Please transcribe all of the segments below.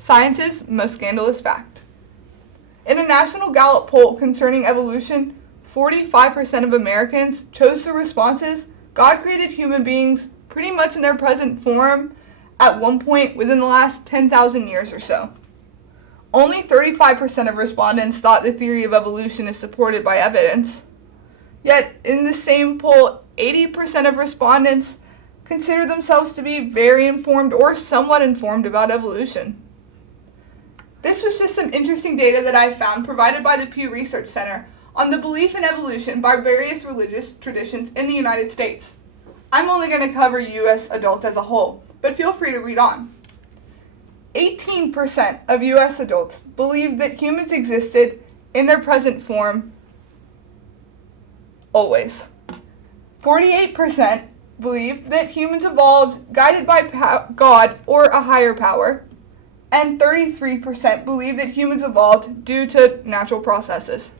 Science's most scandalous fact. In a national Gallup poll concerning evolution, 45% of Americans chose the responses, God created human beings pretty much in their present form at one point within the last 10,000 years or so. Only 35% of respondents thought the theory of evolution is supported by evidence. Yet, in the same poll, 80% of respondents consider themselves to be very informed or somewhat informed about evolution. This was just some interesting data that I found provided by the Pew Research Center on the belief in evolution by various religious traditions in the United States. I'm only going to cover U.S. adults as a whole, but feel free to read on. 18% of U.S. adults believe that humans existed in their present form always. 48% believe that humans evolved guided by God or a higher power. And 33% believe that humans evolved due to natural processes.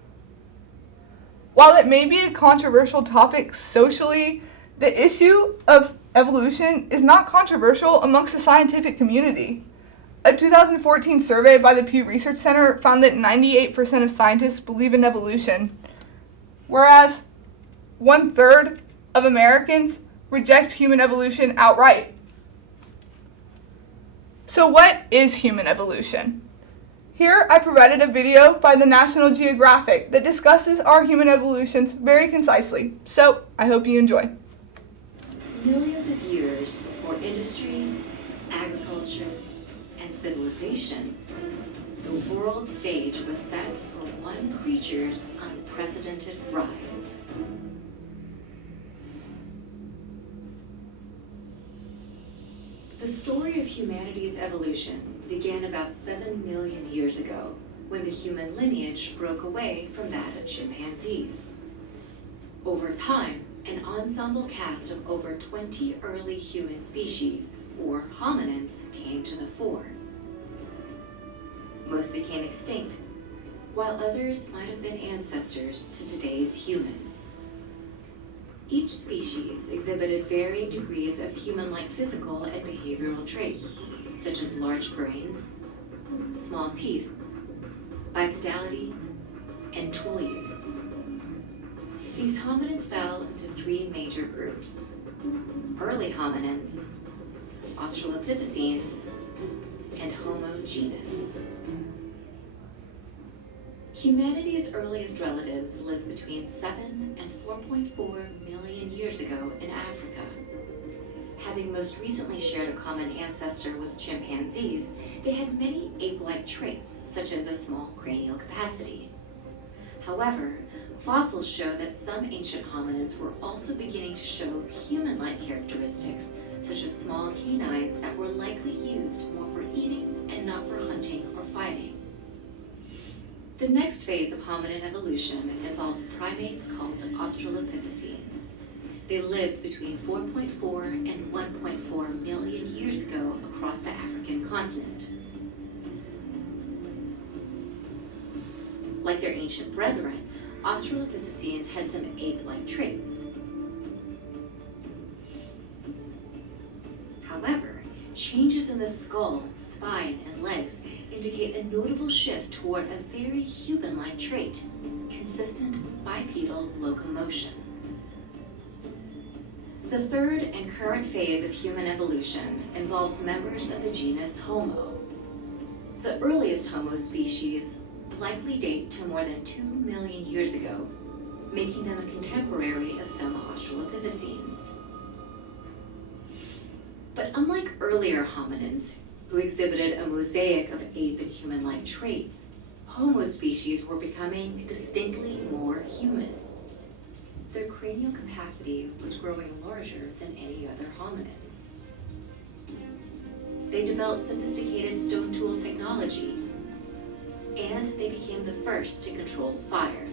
While it may be a controversial topic socially, the issue of evolution is not controversial amongst the scientific community. A 2014 survey by the Pew Research Center found that 98% of scientists believe in evolution, whereas 1/3 of Americans reject human evolution outright. So what is human evolution? Here I provided a video by the National Geographic that discusses our human evolutions very concisely, so I hope you enjoy. Millions of years before industry, agriculture, and civilization, the world stage was set for one creature's unprecedented rise. The story of humanity's evolution began about 7 million years ago, when the human lineage broke away from that of chimpanzees. Over time, an ensemble cast of over 20 early human species, or hominins, came to the fore. Most became extinct, while others might have been ancestors to today's humans. Each species exhibited varying degrees of human-like physical and behavioral traits, such as large brains, small teeth, bipedality, and tool use. These hominins fell into 3 major groups: early hominins, Australopithecines, and Homo genus. Humanity's earliest relatives lived between 7 and 4.4 million years ago in Africa. Having most recently shared a common ancestor with chimpanzees, they had many ape-like traits, such as a small cranial capacity. However, fossils show that some ancient hominins were also beginning to show human-like characteristics, such as small canines that were likely used more for eating and not for hunting or fighting. The next phase of hominin evolution involved primates called Australopithecines. They lived between 4.4 and 1.4 million years ago across the African continent. Like their ancient brethren, Australopithecines had some ape-like traits. However, changes in the skull, spine, and legs indicate a notable shift toward a very human-like trait, consistent bipedal locomotion. The third and current phase of human evolution involves members of the genus Homo. The earliest Homo species likely date to more than 2 million years ago, making them a contemporary of some Australopithecines. But unlike earlier hominins, who exhibited a mosaic of ape and human-like traits, Homo species were becoming distinctly more human. Their cranial capacity was growing larger than any other hominins. They developed sophisticated stone tool technology, and they became the first to control fire.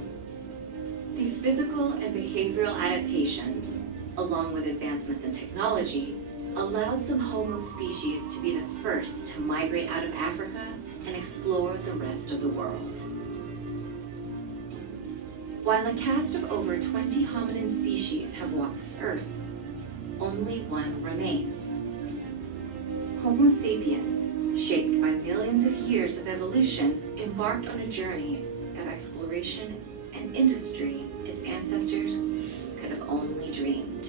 These physical and behavioral adaptations, along with advancements in technology, allowed some Homo species to be the first to migrate out of Africa and explore the rest of the world. While a cast of over 20 hominin species have walked this earth, only one remains. Homo sapiens, shaped by millions millions of years of evolution embarked on a journey of exploration and industry its ancestors could have only dreamed.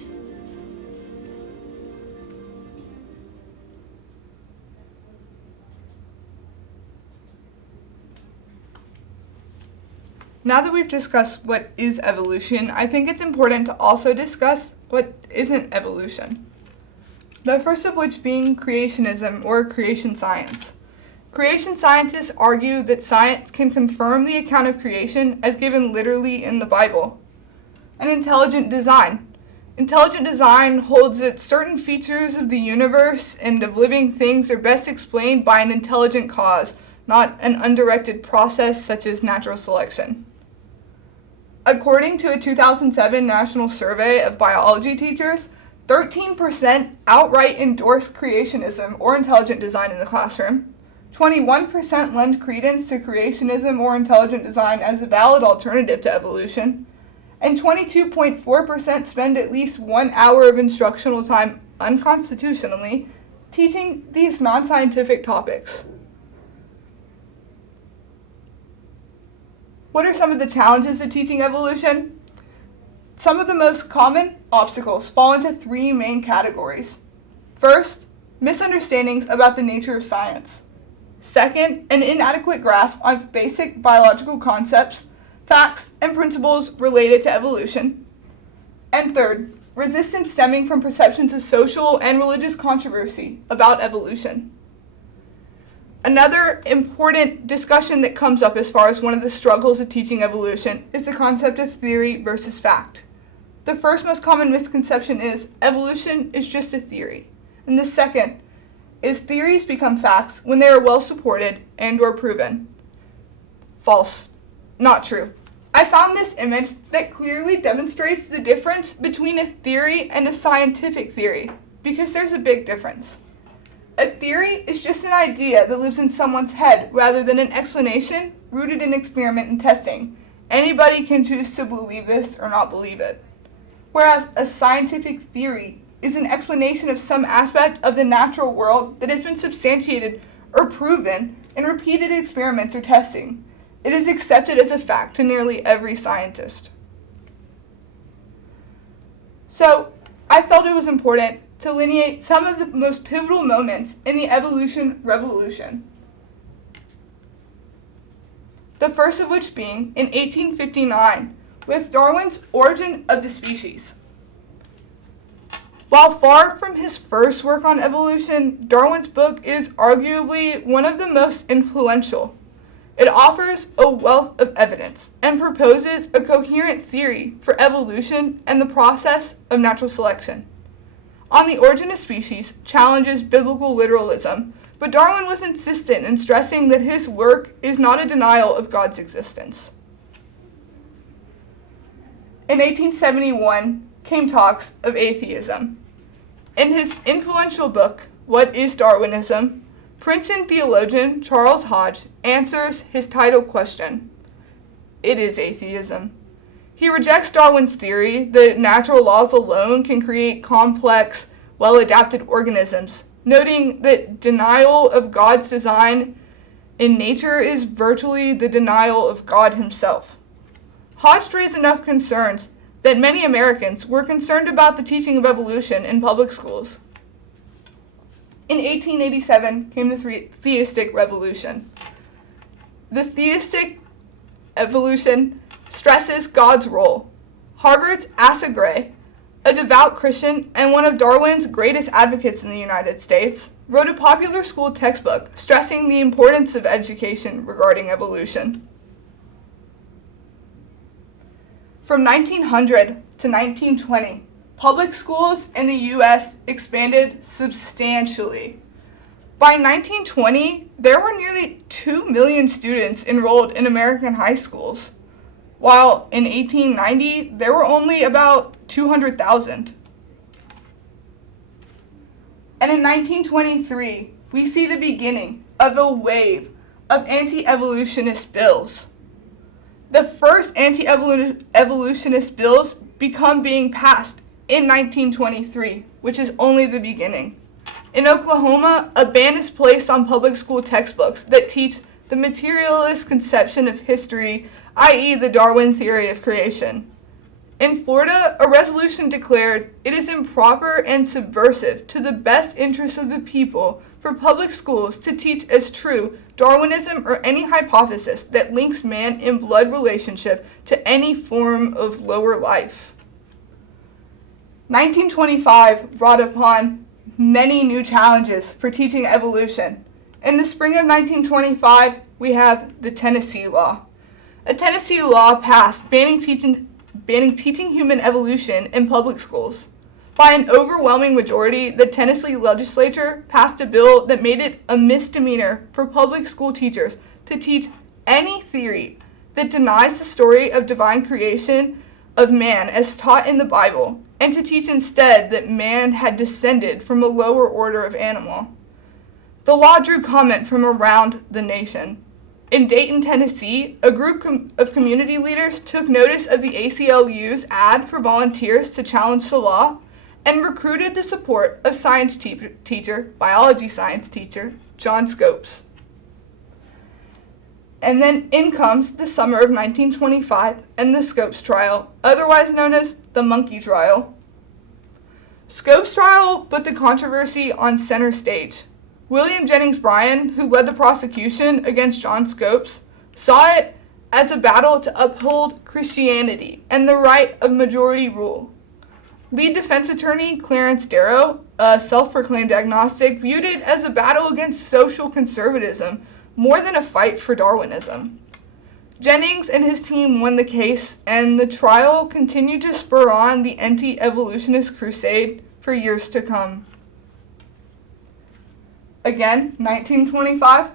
Now that we've discussed what is evolution, I think it's important to also discuss what isn't evolution. The first of which being creationism or creation science. Creation scientists argue that science can confirm the account of creation as given literally in the Bible. And intelligent design. Intelligent design holds that certain features of the universe and of living things are best explained by an intelligent cause, not an undirected process such as natural selection. According to a 2007 national survey of biology teachers, 13% outright endorse creationism or intelligent design in the classroom. 21% lend credence to creationism or intelligent design as a valid alternative to evolution. And 22.4% spend at least 1 hour of instructional time unconstitutionally teaching these non-scientific topics. What are some of the challenges of teaching evolution? Some of the most common obstacles fall into 3 main categories. First, misunderstandings about the nature of science. Second, an inadequate grasp of basic biological concepts, facts, and principles related to evolution. And third, resistance stemming from perceptions of social and religious controversy about evolution. Another important discussion that comes up as far as one of the struggles of teaching evolution is the concept of theory versus fact. The first most common misconception is evolution is just a theory. And the second is theories become facts when they are well supported and or proven. False. Not true. I found this image that clearly demonstrates the difference between a theory and a scientific theory, because there's a big difference. A theory is just an idea that lives in someone's head rather than an explanation rooted in experiment and testing. Anybody can choose to believe this or not believe it. Whereas a scientific theory is an explanation of some aspect of the natural world that has been substantiated or proven in repeated experiments or testing. It is accepted as a fact to nearly every scientist. So, I felt it was important to delineate some of the most pivotal moments in the evolution revolution. The first of which being in 1859, with Darwin's Origin of the Species. While far from his first work on evolution, Darwin's book is arguably one of the most influential. It offers a wealth of evidence and proposes a coherent theory for evolution and the process of natural selection. On the Origin of Species challenges biblical literalism, but Darwin was insistent in stressing that his work is not a denial of God's existence. In 1871 came talks of atheism. In his influential book, What is Darwinism?, Princeton theologian Charles Hodge answers his title question. It is atheism. He rejects Darwin's theory that natural laws alone can create complex, well-adapted organisms, noting that denial of God's design in nature is virtually the denial of God himself. Hodge raised enough concerns that many Americans were concerned about the teaching of evolution in public schools. In 1887 came the theistic revolution. The theistic evolution stresses God's role. Harvard's Asa Gray, a devout Christian and one of Darwin's greatest advocates in the United States, wrote a popular school textbook stressing the importance of education regarding evolution. From 1900 to 1920, public schools in the U.S. expanded substantially. By 1920, there were nearly 2 million students enrolled in American high schools, while in 1890, there were only about 200,000. And in 1923, we see the beginning of a wave of anti-evolutionist bills. The first anti-evolutionist bills become being passed in 1923, which is only the beginning. In Oklahoma, a ban is placed on public school textbooks that teach the materialist conception of history, i.e. the Darwin theory of creation. In Florida, a resolution declared it is improper and subversive to the best interests of the people for public schools to teach as true Darwinism or any hypothesis that links man in blood relationship to any form of lower life. 1925 brought upon many new challenges for teaching evolution. In the spring of 1925, we have the Tennessee Law. A Tennessee law passed banning teaching human evolution in public schools. By an overwhelming majority, the Tennessee legislature passed a bill that made it a misdemeanor for public school teachers to teach any theory that denies the story of divine creation of man as taught in the Bible, and to teach instead that man had descended from a lower order of animal. The law drew comment from around the nation. In Dayton, Tennessee, a group of community leaders took notice of the ACLU's ad for volunteers to challenge the law and recruited the support of biology science teacher, John Scopes. And then in comes the summer of 1925 and the Scopes trial, otherwise known as the Monkey Trial. Scopes trial put the controversy on center stage. William Jennings Bryan, who led the prosecution against John Scopes, saw it as a battle to uphold Christianity and the right of majority rule. Lead defense attorney Clarence Darrow, a self-proclaimed agnostic, viewed it as a battle against social conservatism more than a fight for Darwinism. Jennings and his team won the case, and the trial continued to spur on the anti-evolutionist crusade for years to come. Again, 1925,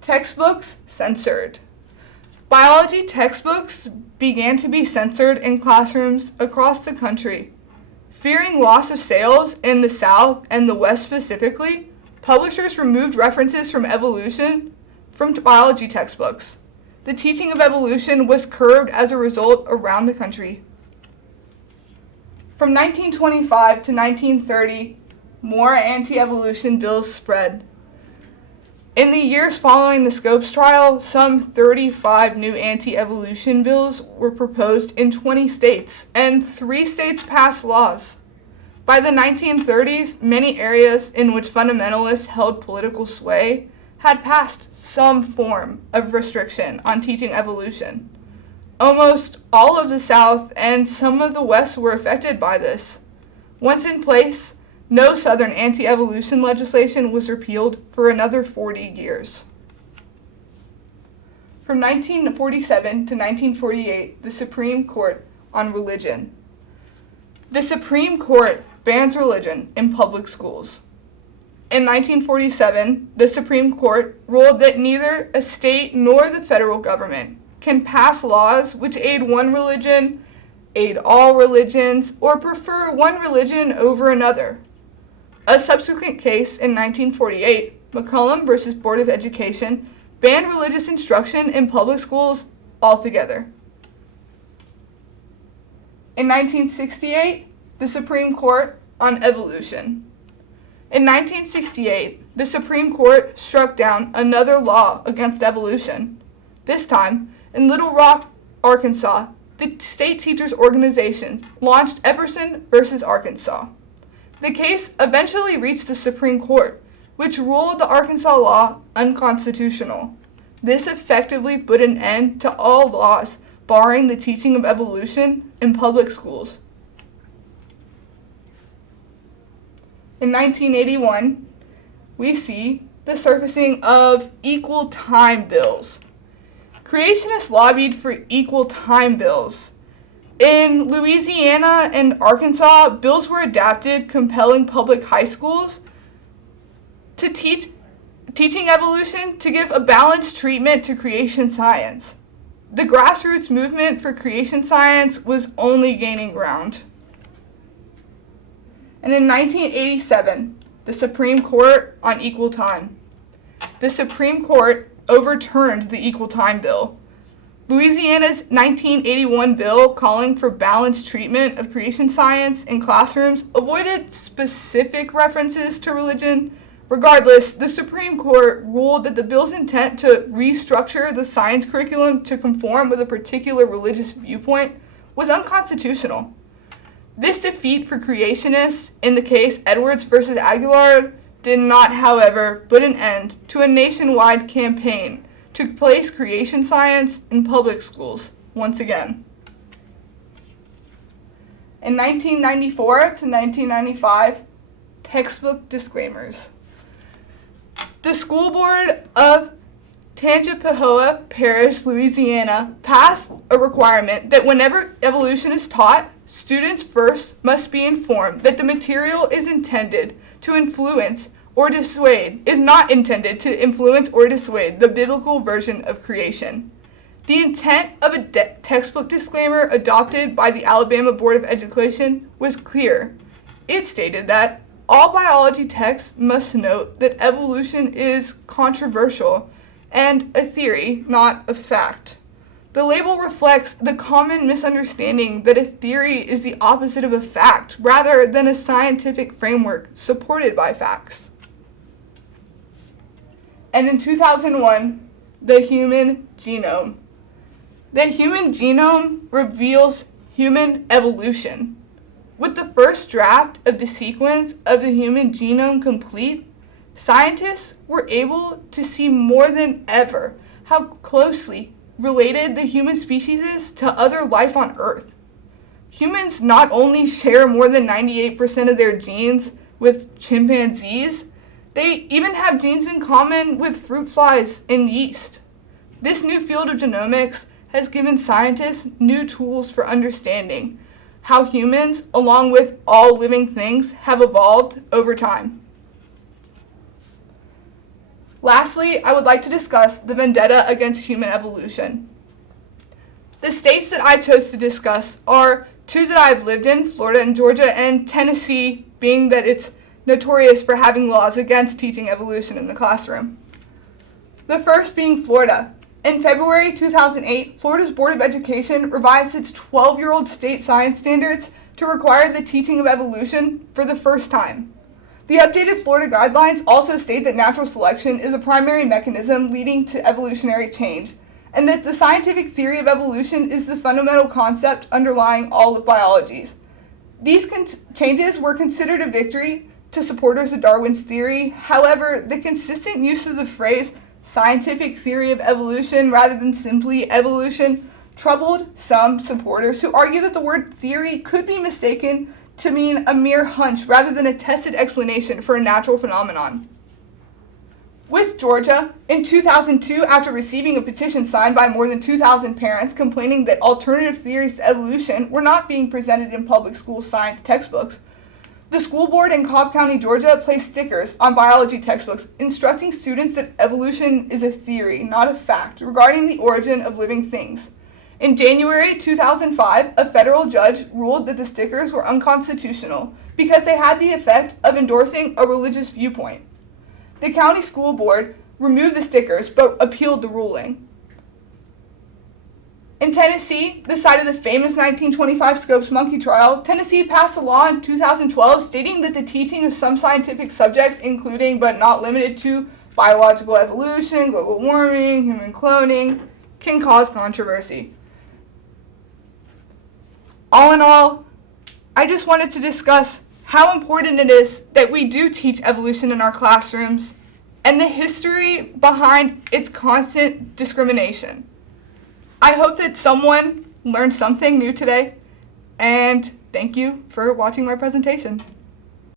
textbooks censored. Biology textbooks began to be censored in classrooms across the country. Fearing loss of sales in the South and the West specifically, publishers removed references from evolution from biology textbooks. The teaching of evolution was curbed as a result around the country. From 1925 to 1930, more anti-evolution bills spread. In the years following the Scopes trial, some 35 new anti-evolution bills were proposed in 20 states, and 3 states passed laws. By the 1930s, many areas in which fundamentalists held political sway had passed some form of restriction on teaching evolution. Almost all of the South and some of the West were affected by this. Once in place, no Southern anti-evolution legislation was repealed for another 40 years. From 1947 to 1948, the Supreme Court on religion. The Supreme Court bans religion in public schools. In 1947, the Supreme Court ruled that neither a state nor the federal government can pass laws which aid one religion, aid all religions, or prefer one religion over another. A subsequent case in 1948, McCollum v. Board of Education, banned religious instruction in public schools altogether. In 1968, the Supreme Court on evolution. In 1968, the Supreme Court struck down another law against evolution. This time, in Little Rock, Arkansas, the state teachers organization launched Epperson v. Arkansas. The case eventually reached the Supreme Court, which ruled the Arkansas law unconstitutional. This effectively put an end to all laws barring the teaching of evolution in public schools. In 1981, we see the surfacing of equal time bills. Creationists lobbied for equal time bills. In Louisiana and Arkansas, bills were adapted compelling public high schools to teaching evolution to give a balanced treatment to creation science. The grassroots movement for creation science was only gaining ground. And in 1987, the Supreme Court on equal time. The Supreme Court overturned the equal time bill. Louisiana's 1981 bill calling for balanced treatment of creation science in classrooms avoided specific references to religion. Regardless, the Supreme Court ruled that the bill's intent to restructure the science curriculum to conform with a particular religious viewpoint was unconstitutional. This defeat for creationists in the case Edwards versus Aguilar did not, however, put an end to a nationwide campaign to place creation science in public schools once again. In 1994 to 1995, textbook disclaimers. The school board of Tangipahoa Parish, Louisiana, passed a requirement that whenever evolution is taught, students first must be informed that the material is not intended to influence or dissuade the biblical version of creation. The intent of a textbook disclaimer adopted by the Alabama Board of Education was clear. It stated that all biology texts must note that evolution is controversial and a theory, not a fact. The label reflects the common misunderstanding that a theory is the opposite of a fact, rather than a scientific framework supported by facts. And in 2001, the human genome. The human genome reveals human evolution. With the first draft of the sequence of the human genome complete, scientists were able to see more than ever how closely related the human species is to other life on Earth. Humans not only share more than 98% of their genes with chimpanzees, they even have genes in common with fruit flies and yeast. This new field of genomics has given scientists new tools for understanding how humans, along with all living things, have evolved over time. Lastly, I would like to discuss the vendetta against human evolution. The states that I chose to discuss are two that I've lived in, Florida and Georgia, and Tennessee, being that it's notorious for having laws against teaching evolution in the classroom. The first being Florida. In February 2008, Florida's Board of Education revised its 12-year-old state science standards to require the teaching of evolution for the first time. The updated Florida guidelines also state that natural selection is a primary mechanism leading to evolutionary change, and that the scientific theory of evolution is the fundamental concept underlying all of biology. These changes were considered a victory to supporters of Darwin's theory. However, the consistent use of the phrase scientific theory of evolution rather than simply evolution troubled some supporters who argue that the word theory could be mistaken to mean a mere hunch rather than a tested explanation for a natural phenomenon. With Georgia, in 2002, after receiving a petition signed by more than 2,000 parents complaining that alternative theories to evolution were not being presented in public school science textbooks, the school board in Cobb County, Georgia, placed stickers on biology textbooks instructing students that evolution is a theory, not a fact, regarding the origin of living things. In January 2005, a federal judge ruled that the stickers were unconstitutional because they had the effect of endorsing a religious viewpoint. The county school board removed the stickers but appealed the ruling. In Tennessee, the site of the famous 1925 Scopes monkey trial, Tennessee passed a law in 2012 stating that the teaching of some scientific subjects, including but not limited to biological evolution, global warming, human cloning, can cause controversy. All in all, I just wanted to discuss how important it is that we do teach evolution in our classrooms and the history behind its constant discrimination. I hope that someone learned something new today, and thank you for watching my presentation.